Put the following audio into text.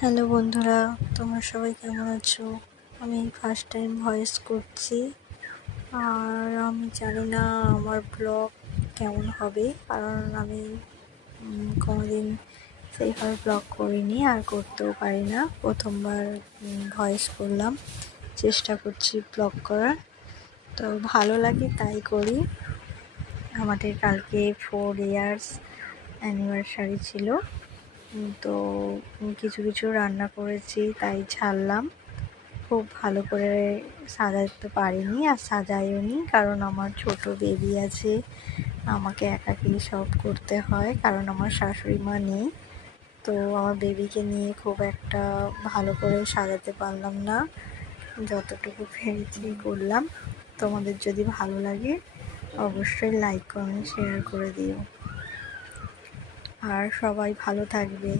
Hello বন্ধুরা, তোমরা সবাই কেমন আছো? আমি ফার্স্ট টাইম ভয়েস করছি, আর আমি জানি না আমার ব্লগ কেমন হবে, কারণ আমি কোনোদিন সেইভাবে ব্লগ করিনি আর করতেও পারি না। প্রথমবার ভয়েস করলাম, চেষ্টা করছি ব্লগ করার। তো ভালো লাগে তাই করি। আমাদের কালকে 4 ইয়ার্স অ্যানিভার্সারি ছিল, তো কিছু কিছু রান্না করেছি তাই ছাড়লাম। খুব ভালো করে সাজাতে পারিনি আর সাজাইও নি, কারণ আমার ছোট বেবি আছে, আমাকে একাকি সব করতে হয়, কারণ আমার শাশুড়ি মা নেই। তো আমার বেবিকে নিয়ে খুব একটা ভালো করে সাজাতে পারলাম না, যতটুকু পেরেছি করলাম। তোমাদের যদি ভালো লাগে অবশ্যই লাইক কমেন্ট শেয়ার করে দিও, আর সবাই ভালো থাকবে।